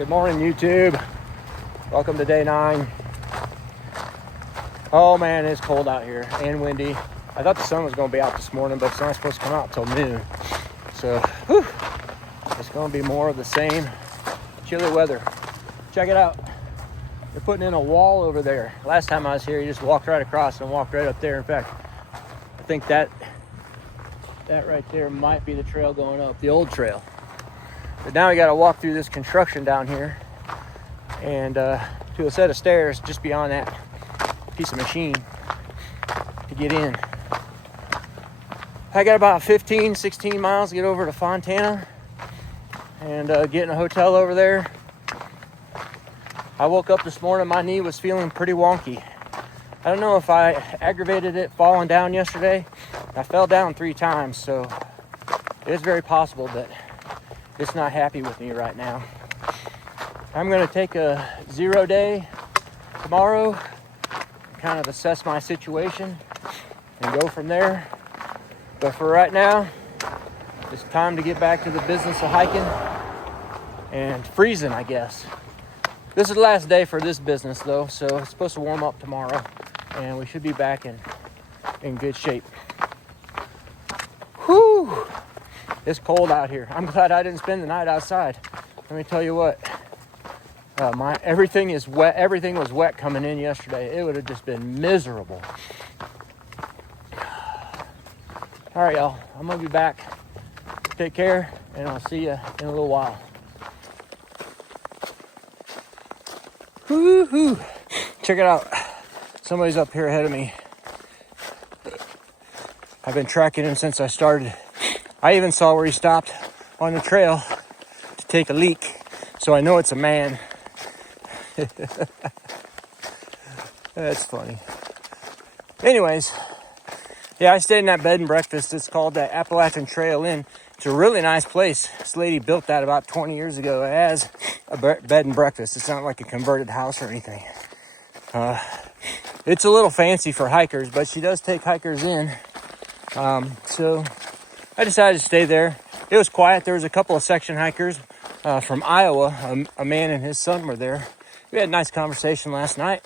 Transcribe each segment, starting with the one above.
Good morning, YouTube. Welcome to day 9. Oh man, it's cold out here and windy. I thought the sun was going to be out this morning, but it's not supposed to come out till noon. So, it's going to be more of the same chilly weather. Check it out. They're putting in a wall over there. Last time I was here, you just walked right across and walked right up there. In fact, I think that right there might be the trail going up, the old trail. But now we got to walk through this construction down here and to a set of stairs just beyond that piece of machine to get in. I got about 16 miles to get over to Fontana and get in a hotel over there. I woke up this morning, my knee was feeling pretty wonky. I don't know if I aggravated it falling down yesterday. I fell down 3 times, so it's very possible that it's not happy with me right now. I'm going to take a 0 day tomorrow, kind of assess my situation and go from there. But for right now, it's time to get back to the business of hiking and freezing, I guess. This is the last day for this business though, so it's supposed to warm up tomorrow and we should be back in good shape. Whew! It's cold out here. I'm glad I didn't spend the night outside. Let me tell you what, everything is wet. Everything was wet coming in yesterday. It would have just been miserable. All right, y'all. I'm gonna be back. Take care, and I'll see you in a little while. Woo-hoo. Check it out. Somebody's up here ahead of me. I've been tracking him since I started. I even saw where he stopped on the trail to take a leak, so I know it's a man. That's funny. Anyways, yeah, I stayed in that bed and breakfast. It's called the Appalachian Trail Inn. It's a really nice place. This lady built that about 20 years ago as a bed and breakfast. It's not like a converted house or anything. It's a little fancy for hikers, but she does take hikers in. So I decided to stay there. It was quiet. There was a couple of section hikers from Iowa. A man and his son were there. We had a nice conversation last night.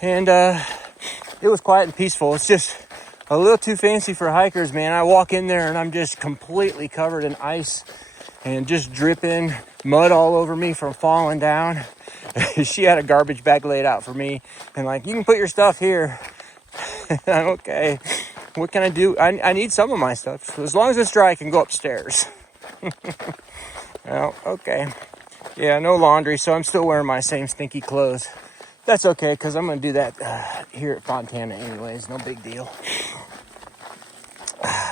And it was quiet and peaceful. It's just a little too fancy for hikers, man. I walk in there and I'm just completely covered in ice and just dripping, mud all over me from falling down. She had a garbage bag laid out for me and like, you can put your stuff here. I'm okay. What can I do? I need some of my stuff. So as long as it's dry, I can go upstairs. Well, okay. Yeah, no laundry, so I'm still wearing my same stinky clothes. That's okay, because I'm going to do that here at Fontana anyways. No big deal.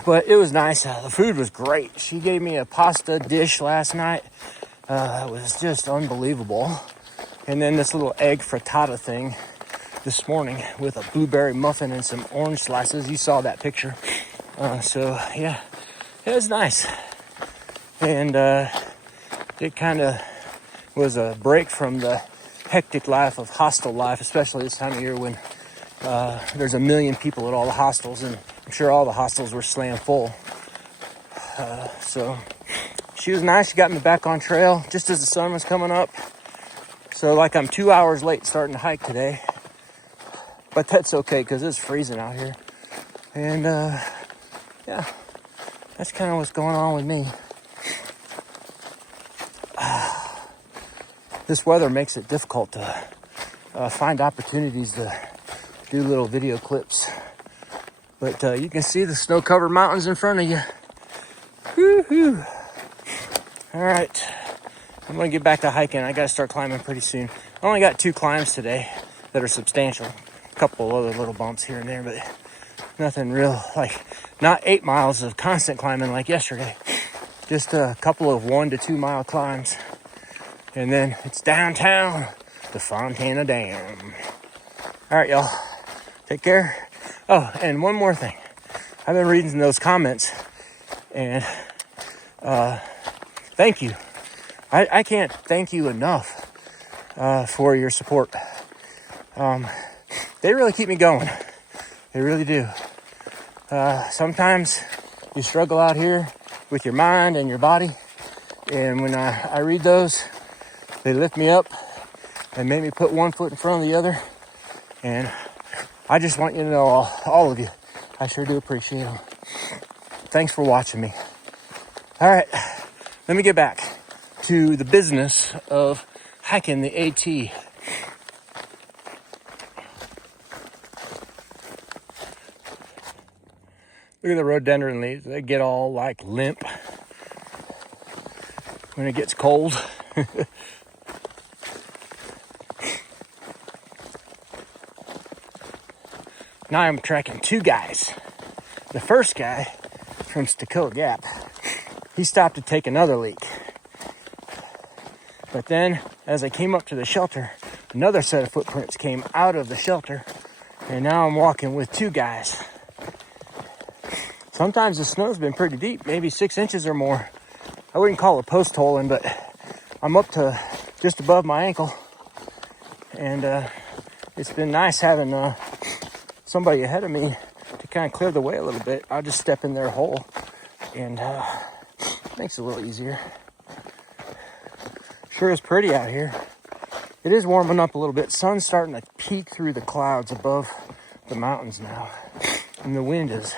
But it was nice. The food was great. She gave me a pasta dish last night. It was just unbelievable. And then this little egg frittata thing this morning with a blueberry muffin and some orange slices. You saw that picture. So, yeah, it was nice. And it kind of was a break from the hectic life of hostel life, especially this time of year when there's a million people at all the hostels, and I'm sure all the hostels were slam full. So she was nice. She got me back on trail just as the sun was coming up. So like I'm 2 hours late starting to hike today, but that's okay because it's freezing out here. And yeah, that's kind of what's going on with me. This weather makes it difficult to find opportunities to do little video clips. But you can see the snow-covered mountains in front of you. Woo-hoo. All right, I'm gonna get back to hiking. I gotta start climbing pretty soon. I only got 2 climbs today that are substantial. A couple other little bumps here and there, but nothing real, like not 8 miles of constant climbing like yesterday. Just a couple of 1 to 2 mile climbs. And then it's downtown, the Fontana Dam. All right, y'all. Take care. Oh, and one more thing. I've been reading those comments, and thank you. I can't thank you enough for your support. They really keep me going. They really do. Sometimes you struggle out here with your mind and your body. And when I read those, They lift me up and make me put one foot in front of the other. And I just want you to know, all of you, I sure do appreciate them. Thanks for watching me. All right, let me get back to the business of hiking the AT. Look at the rhododendron leaves. They get all like limp when it gets cold. Now I'm tracking two guys. The first guy from Stokoe Gap, he stopped to take another leak. But then as I came up to the shelter, another set of footprints came out of the shelter, and now I'm walking with two guys. Sometimes the snow's been pretty deep, maybe 6 inches or more. I wouldn't call it post holing, but I'm up to just above my ankle. And it's been nice having somebody ahead of me to kind of clear the way a little bit. I'll just step in their hole, and makes it a little easier. Sure is pretty out here. It is warming up a little bit. Sun's starting to peek through the clouds above the mountains now, and the wind is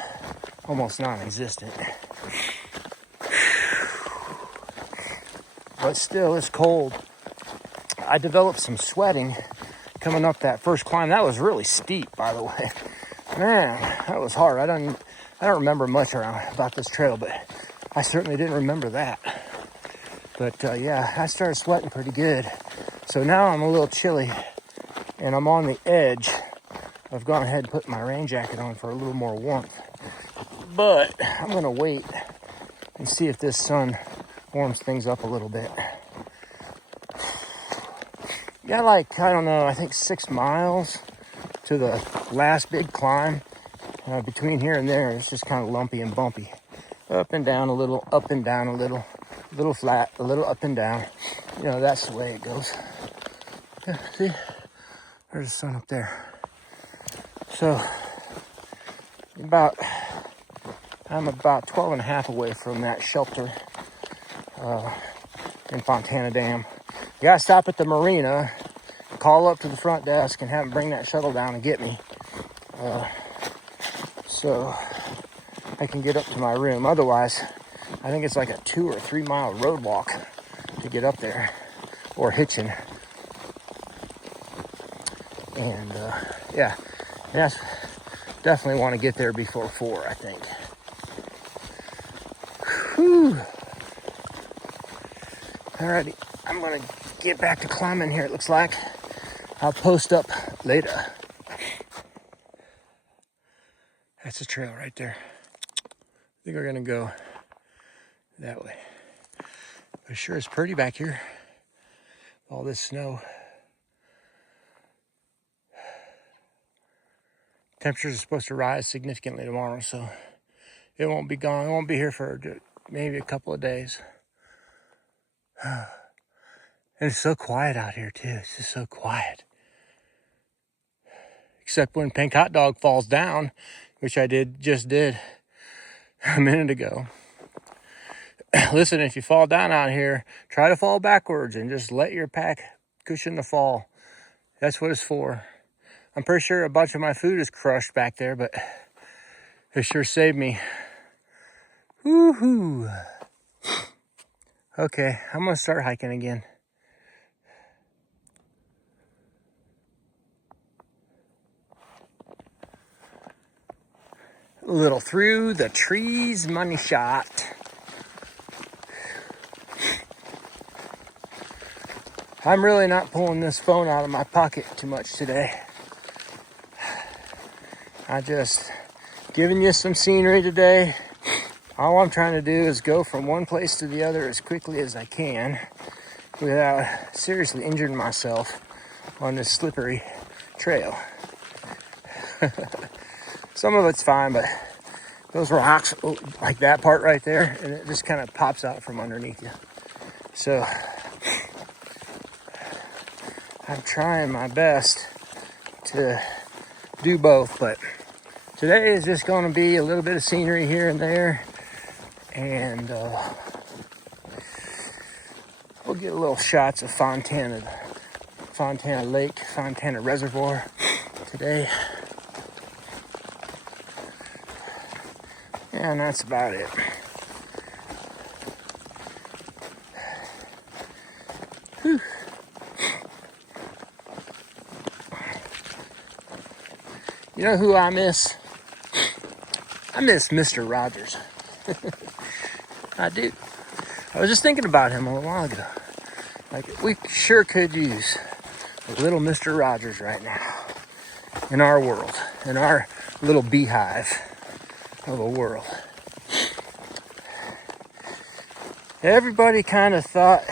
almost non-existent. But still, it's cold. I developed some sweating coming up that first climb. That was really steep, by the way. Man, that was hard. I don't remember much about this trail, but I certainly didn't remember that. But yeah, I started sweating pretty good. So now I'm a little chilly, and I'm on the edge of going ahead and putting my rain jacket on for a little more warmth. But I'm gonna wait and see if this sun warms things up a little bit. Got like, I don't know, I think 6 miles to the last big climb. Between here and there, it's just kind of lumpy and bumpy. Up and down a little, up and down a little flat, a little up and down. You know, that's the way it goes. Yeah, see, there's the sun up there. So, I'm about 12 and a half away from that shelter in Fontana Dam. You gotta stop at the marina, call up to the front desk, and have them bring that shuttle down and get me. So I can get up to my room. Otherwise, I think it's like a 2 or 3 mile road walk to get up there, or hitching. And yeah, definitely want to get there before 4, I think. Whew. Alrighty, I'm gonna get back to climbing here, it looks like. I'll post up later. That's a trail right there. I think we're gonna go that way. But it sure is pretty back here. All this snow. Temperatures are supposed to rise significantly tomorrow, so it won't be gone. It won't be here for maybe a couple of days. And it's so quiet out here too. It's just so quiet. Except when Pink Hot Dog falls down, which I just did a minute ago. Listen, if you fall down out here, try to fall backwards and just let your pack cushion the fall. That's what it's for. I'm pretty sure a bunch of my food is crushed back there, but it sure saved me. Woohoo! Okay, I'm gonna start hiking again. A little through the trees money shot. I'm really not pulling this phone out of my pocket too much today. I just giving you some scenery today. All I'm trying to do is go from one place to the other as quickly as I can without seriously injuring myself on this slippery trail. Some of it's fine, but those rocks, like that part right there, and it just kind of pops out from underneath you. So I'm trying my best to do both, but today is just going to be a little bit of scenery here and there, and we'll we'll get a little shots of Fontana Lake, Fontana Reservoir today. And that's about it. Whew. You know who I miss? I miss Mr. Rogers. I do. I was just thinking about him a little while ago. Like, we sure could use a little Mr. Rogers right now in our world, in our little beehive of a world. Everybody kind of thought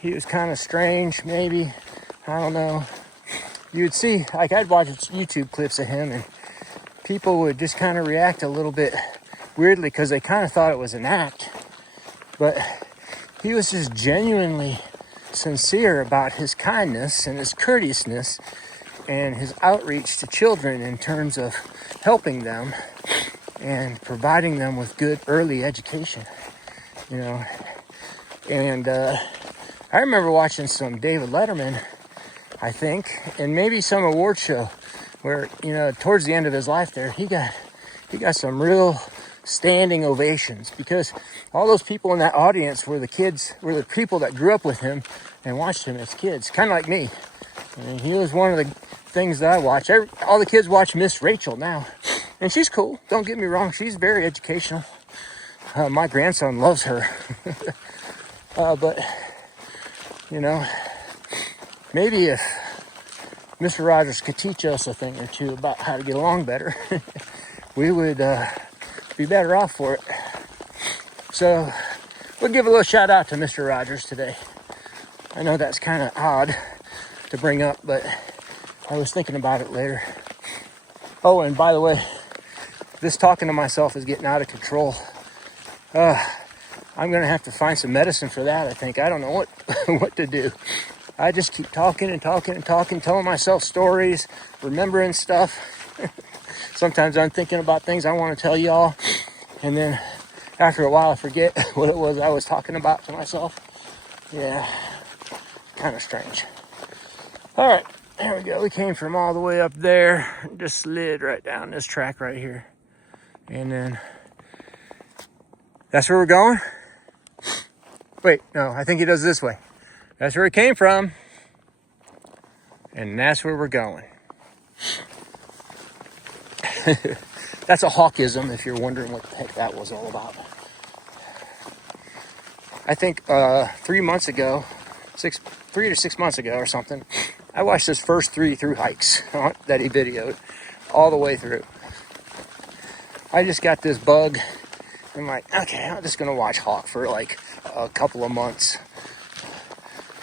he was kind of strange, maybe. I don't know. You would see, like, I'd watch YouTube clips of him, and people would just kind of react a little bit weirdly because they kind of thought it was an act. But he was just genuinely sincere about his kindness and his courteousness and his outreach to children in terms of helping them and providing them with good early education, you know. And I remember watching some David Letterman, I think, and maybe some award show where, you know, towards the end of his life there, he got some real standing ovations because all those people in that audience were the people that grew up with him and watched him as kids, kind of like me. I mean, he was one of the things that I watch. All the kids watch Miss Rachel now, and she's cool. Don't get me wrong. She's very educational. My grandson loves her. But, you know, maybe if Mr. Rogers could teach us a thing or two about how to get along better, we would be better off for it. So we'll give a little shout out to Mr. Rogers today. I know that's kind of odd to bring up, but I was thinking about it later. Oh, and by the way, this talking to myself is getting out of control. I'm going to have to find some medicine for that, I think. I don't know what to do. I just keep talking and talking and talking, telling myself stories, remembering stuff. Sometimes I'm thinking about things I want to tell y'all, and then after a while I forget what it was I was talking about to myself. Yeah, kind of strange. All right, there we go. We came from all the way up there, just slid right down this track right here. And then that's where we're going? Wait, no, I think he does this way. That's where he came from. And that's where we're going. That's a hawkism, if you're wondering what the heck that was all about. I think 3 months ago, 3 to 6 months ago or something, I watched his first 3 Thruhikes that he videoed all the way through. I just got this bug. I'm like, okay, I'm just going to watch hawk for like a couple of months.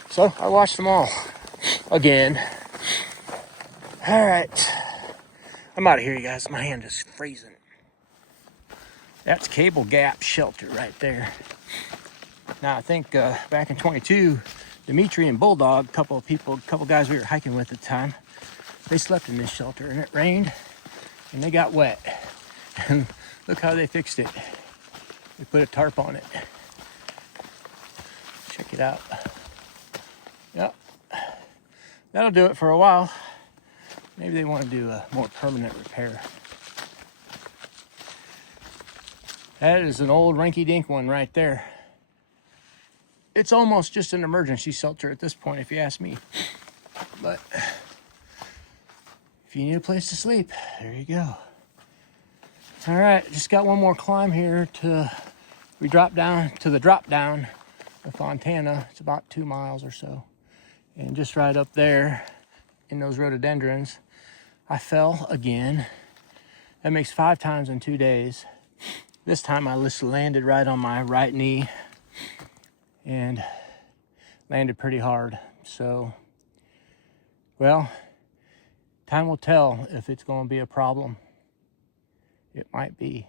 So I watched them all again. All right. I'm out of here, you guys. My hand is freezing. That's Cable Gap Shelter right there. Now, I think back in 22, Dimitri and Bulldog, couple guys we were hiking with at the time, they slept in this shelter, and it rained, and they got wet. And look how they fixed it. They put a tarp on it. Check it out. Yep. That'll do it for a while. Maybe they want to do a more permanent repair. That is an old rinky-dink one right there. It's almost just an emergency shelter at this point, if you ask me. But if you need a place to sleep, there you go. All right, just got one more climb here we drop down to the drop down of Fontana. It's about 2 miles or so. And just right up there in those rhododendrons, I fell again. That makes 5 times in 2 days. This time I just landed right on my right knee and landed pretty hard. So, well, time will tell if it's going to be a problem. It might be.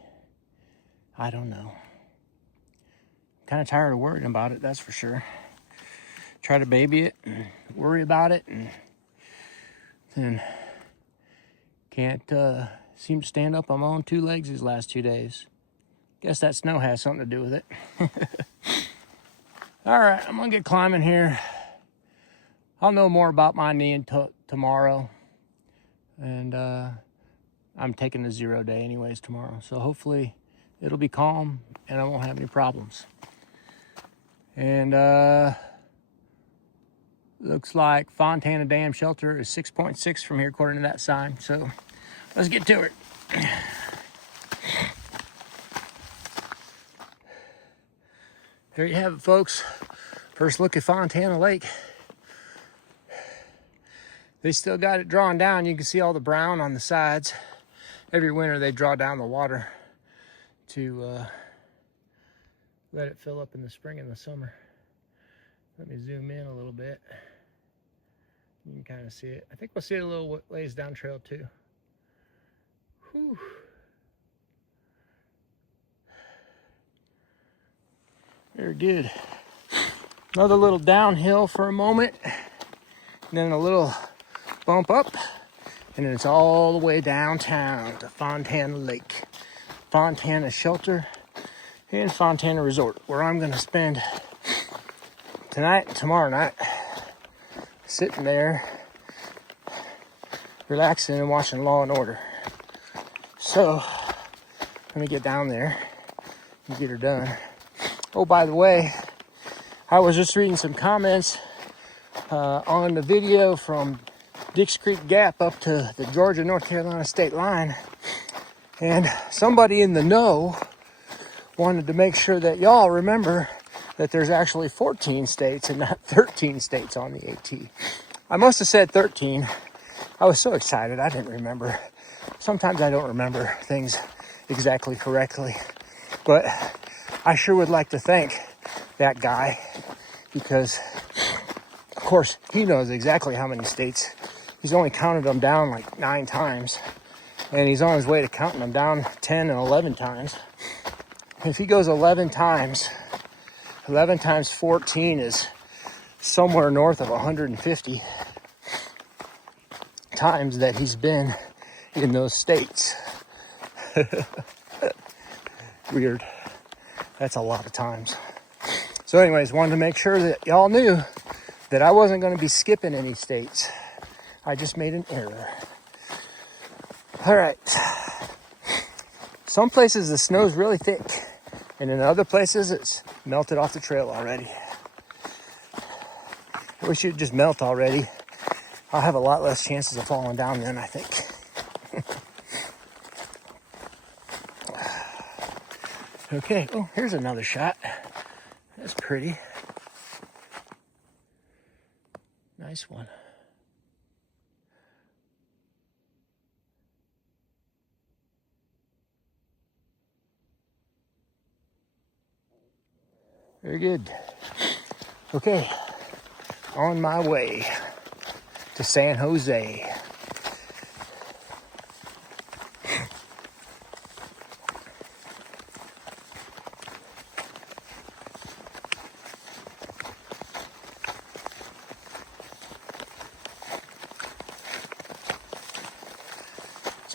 I don't know. I'm kind of tired of worrying about it, that's for sure. Try to baby it and worry about it, and then can't seem to stand up on my own 2 legs these last 2 days. Guess that snow has something to do with it. All right, I'm gonna get climbing here. I'll know more about my knee tomorrow. And I'm taking a 0 day anyways tomorrow. So hopefully it'll be calm and I won't have any problems. And looks like Fontana Dam shelter is 6.6 from here according to that sign. So let's get to it. There you have it, folks. First look at Fontana Lake. They still got it drawn down. You can see all the brown on the sides. Every winter they draw down the water to let it fill up in the spring and the summer. Let me zoom in a little bit. You can kind of see it. I think we'll see it a little ways down trail too. Whew. Very good. Another little downhill for a moment, and then a little bump up, and then it's all the way downtown to Fontana Lake, Fontana Shelter, and Fontana Resort, where I'm going to spend tonight and tomorrow night sitting there, relaxing and watching Law and Order. So, let me get down there and get her done. Oh, by the way, I was just reading some comments on the video from Dix Creek Gap up to the Georgia-North Carolina state line. And somebody in the know wanted to make sure that y'all remember that there's actually 14 states and not 13 states on the AT. I must have said 13. I was so excited, I didn't remember. Sometimes I don't remember things exactly correctly. But I sure would like to thank that guy because, of course, he knows exactly how many states. He's only counted them down like 9 times, and he's on his way to counting them down 10 and 11 times. If he goes 11 times, 11 times 14 is somewhere north of 150 times that he's been in those states. Weird. That's a lot of times. So anyways, wanted to make sure that y'all knew that I wasn't going to be skipping any states. I just made an error. All right. Some places the snow's really thick, and in other places it's melted off the trail already. I wish it would just melt already. I'll have a lot less chances of falling down then, I think. Okay, oh, here's another shot. That's pretty. Nice one. Very good. Okay, on my way to San Jose.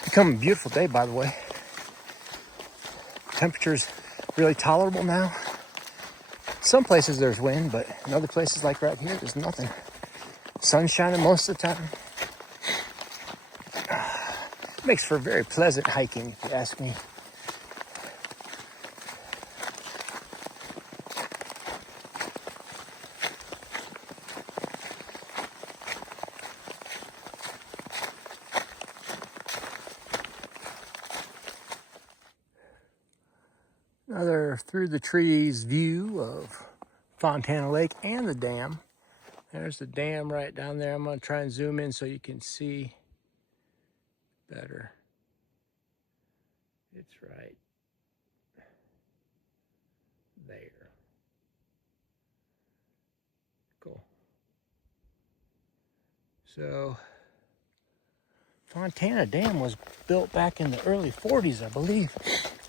Become a beautiful day, by the way. Temperature's really tolerable now. Some places there's wind, but in other places like right here, there's nothing. Sun's shining most of the time. It makes for very pleasant hiking, if you ask me. Another through the trees view of Fontana Lake and the dam. There's the dam right down there. I'm going to try and zoom in so you can see better. It's right there. Cool. So Fontana Dam was built back in the early 40s, I believe.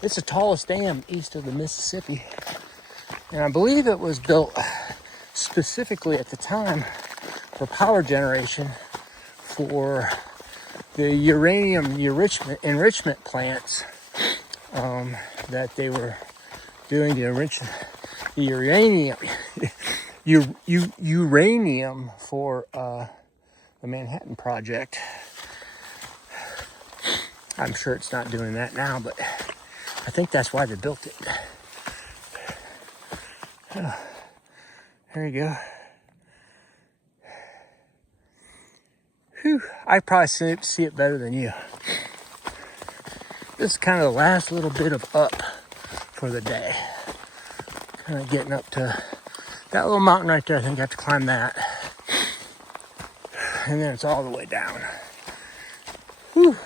It's the tallest dam east of the Mississippi. And I believe it was built specifically at the time for power generation for the uranium enrichment plants that they were doing to enrich the uranium uranium for the Manhattan Project. I'm sure it's not doing that now, but I think that's why they built it. Oh, there you go. Whew, I probably see it better than you. This is kind of the last little bit of up for the day. Kind of getting up to that little mountain right there. I think I have to climb that. And then it's all the way down. Whew.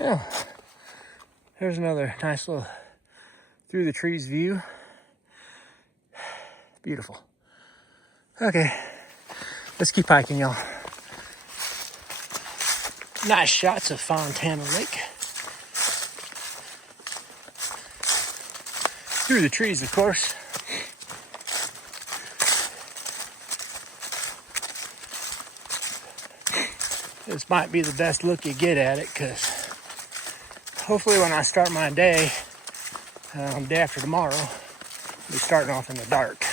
Yeah. There's another nice little through the trees view. Beautiful. Okay, let's keep hiking, y'all. Nice shots of Fontana Lake. Through the trees, of course. This might be the best look you get at it, because hopefully when I start my day, day after tomorrow, I'll be starting off in the dark.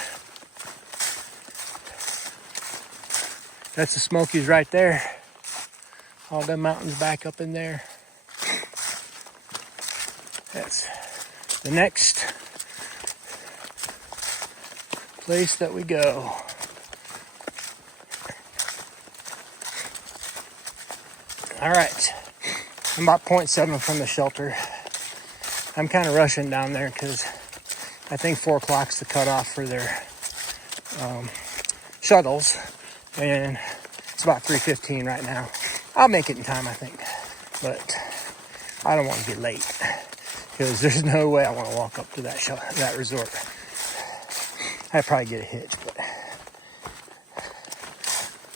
That's the Smokies right there. All the mountains back up in there. That's the next place that we go. All right, I'm about 0.7 from the shelter. I'm kind of rushing down there because I think 4 o'clock's the cutoff for their shuttles, and it's about 3:15 right now. I'll make it in time, I think, but I don't want to get late because there's no way I want to walk up to that resort. I'd probably get a hitch, but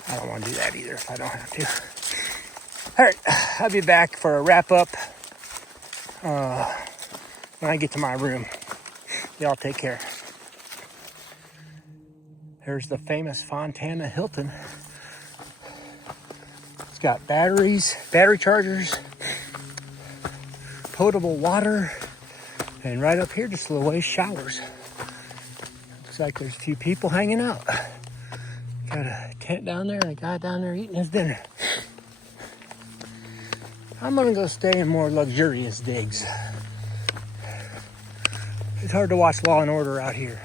I don't want to do that either if I don't have to. All right, I'll be back for a wrap up when I get to my room. Y'all take care. There's the famous Fontana Hilton. It's got battery chargers, potable water, and right up here, just a little ways, showers. Looks like there's a few people hanging out. Got a tent down there and a guy down there eating his dinner. I'm gonna go stay in more luxurious digs. It's hard to watch Law and Order out here.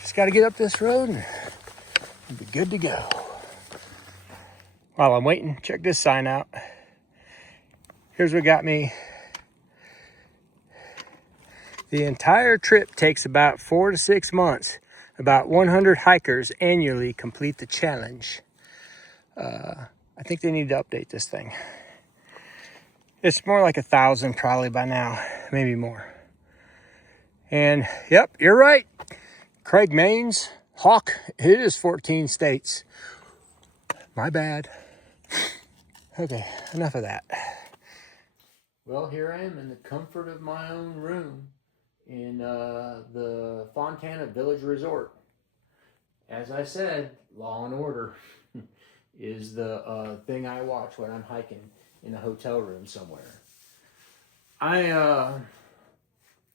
Just gotta get up this road and we'll be good to go. While I'm waiting, check this sign out. Here's what got me. The entire trip takes about 4 to 6 months. About 100 hikers annually complete the challenge. I think they need to update this thing. It's more like 1,000 probably by now, maybe more. And yep, you're right. Craig Main's Hawk, it is 14 states. My bad. Okay, enough of that. Well, here I am in the comfort of my own room in the Fontana Village Resort. As I said, Law and Order is the thing I watch when I'm hiking in a hotel room somewhere. I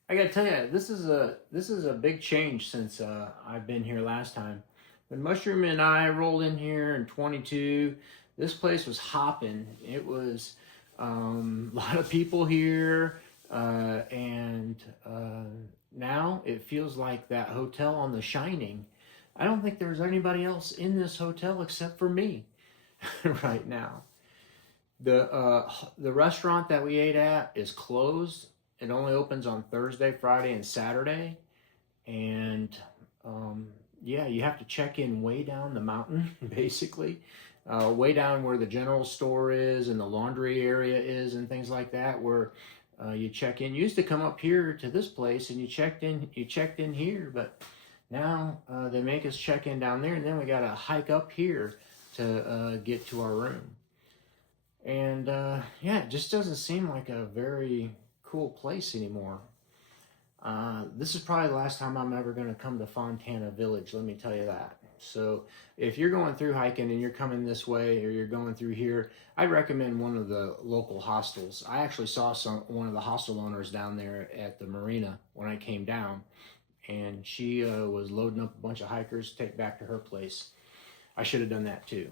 gotta tell you, this is a big change since I've been here last time. When Mushroom and I rolled in here in 22, this place was hopping. It was a lot of people here, and now it feels like that hotel on The Shining. I don't think there's anybody else in this hotel except for me right now. The restaurant that we ate at is closed. It only opens on Thursday, Friday, and Saturday. And yeah, you have to check in way down the mountain, basically. Way down where the general store is and the laundry area is and things like that, where you check in. You used to come up here to this place and you checked in here, but now they make us check in down there, and then we got to hike up here to get to our room. And yeah, it just doesn't seem like a very cool place anymore. This is probably the last time I'm ever going to come to Fontana Village, let me tell you that. So if you're going through hiking and you're coming this way, or you're going through here, I'd recommend one of the local hostels. I actually saw one of the hostel owners down there at the marina when I came down, and she was loading up a bunch of hikers to take back to her place. I should have done that too.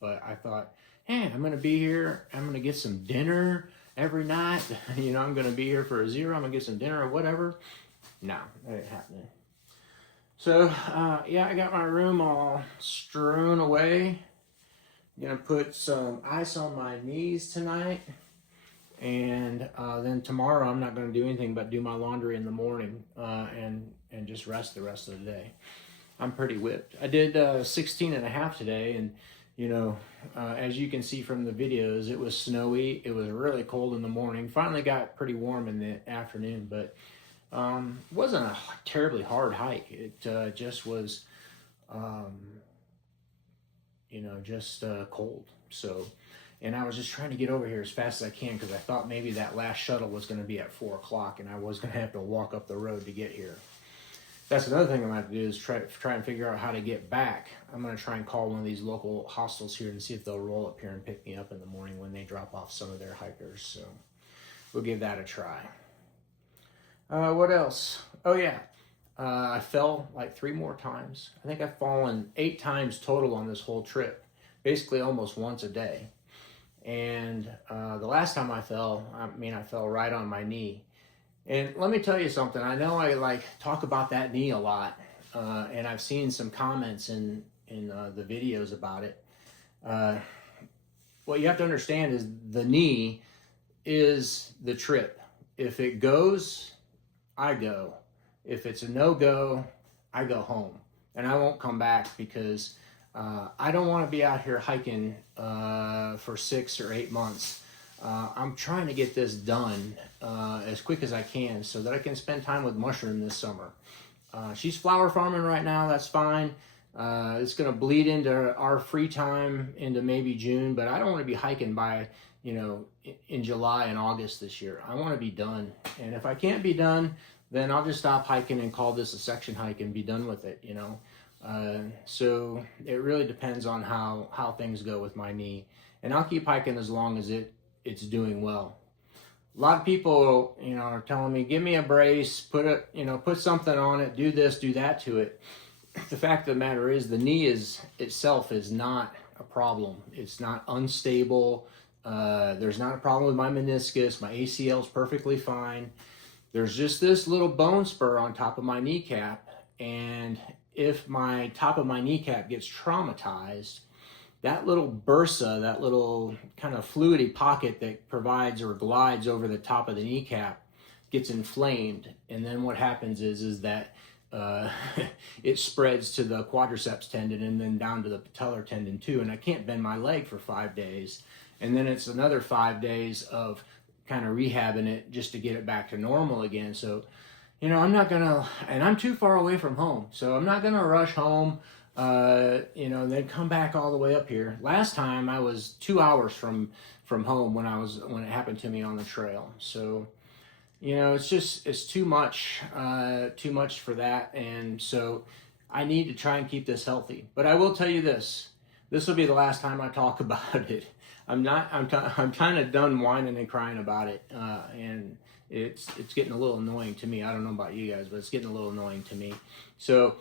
But I thought, hey, I'm going to be here. I'm going to get some dinner every night. You know, I'm going to be here for a zero. I'm going to get some dinner or whatever. No, that ain't happening. So, yeah, I got my room all strewn away. I'm going to put some ice on my knees tonight. And then tomorrow I'm not going to do anything but do my laundry in the morning and just rest the rest of the day. I'm pretty whipped. I did 16 and a half today, and you know, as you can see from the videos, it was snowy. It was really cold in the morning. Finally got pretty warm in the afternoon, but it wasn't a terribly hard hike. It just was, you know, just cold. So, and I was just trying to get over here as fast as I can because I thought maybe that last shuttle was going to be at 4 o'clock and I was going to have to walk up the road to get here. That's another thing I'm going to have to do is try and figure out how to get back. I'm going to try and call one of these local hostels here and see if they'll roll up here and pick me up in the morning when they drop off some of their hikers. So we'll give that a try. What else? Oh yeah, I fell like 3 more times. I think I've fallen 8 times total on this whole trip, basically almost once a day. And the last time I fell, I fell right on my knee. And let me tell you something. I know I talk about that knee a lot, and I've seen some comments in the videos about it. What you have to understand is the knee is the trip. If it goes, I go. If it's a no-go, I go home. And I won't come back because I don't want to be out here hiking for 6 or 8 months. I'm trying to get this done as quick as I can so that I can spend time with Mushroom this summer. She's flower farming right now, that's fine. It's going to bleed into our free time into maybe June, but I don't want to be hiking by, you know, in July and August this year. I want to be done. And if I can't be done, then I'll just stop hiking and call this a section hike and be done with it, you know. So it really depends on how things go with my knee. And I'll keep hiking as long as it's doing well. A lot of people, you know, are telling me, give me a brace, put something on it, do this, do that to it. The fact of the matter is the knee itself is not a problem. It's not unstable. There's not a problem with my meniscus. My ACL is perfectly fine. There's just this little bone spur on top of my kneecap. And if my top of my kneecap gets traumatized, that little bursa, that little kind of fluidy pocket that provides or glides over the top of the kneecap gets inflamed. And then what happens is that it spreads to the quadriceps tendon and then down to the patellar tendon too. And I can't bend my leg for 5 days. And then it's another 5 days of kind of rehabbing it just to get it back to normal again. So, you know, I'm not gonna, and I'm too far away from home, so I'm not gonna rush home, you know, and then come back all the way up here. Last time I was 2 hours from home when it happened to me on the trail. So, you know, it's too much for that, and so I need to try and keep this healthy. But I will tell you this will be the last time I talk about it. I'm kind of done whining and crying about it, and it's getting a little annoying to me. I don't know about you guys, but it's getting a little annoying to me. So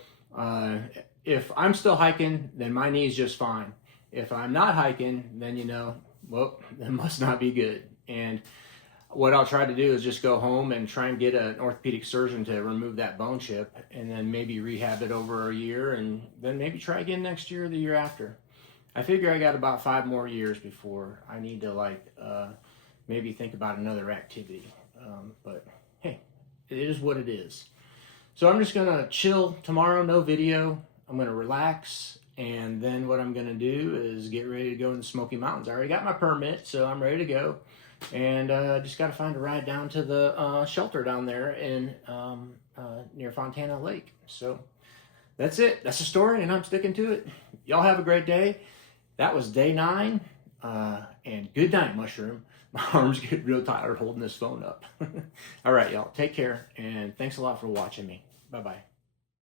if I'm still hiking, then my knee's just fine. If I'm not hiking, then, you know, well, that must not be good. And what I'll try to do is just go home and try and get an orthopedic surgeon to remove that bone chip and then maybe rehab it over a year and then maybe try again next year or the year after. I figure I got about 5 more years before I need to maybe think about another activity. But hey, it is what it is. So I'm just gonna chill tomorrow, no video. I'm gonna relax, and then what I'm gonna do is get ready to go in the Smoky Mountains. I already got my permit, so I'm ready to go. And just gotta find a ride down to the shelter down there in near Fontana Lake. So that's it. That's the story, and I'm sticking to it. Y'all have a great day. That was day 9, and good night, Mushroom. My arms get real tired holding this phone up. All right, y'all, take care, and thanks a lot for watching me. Bye-bye.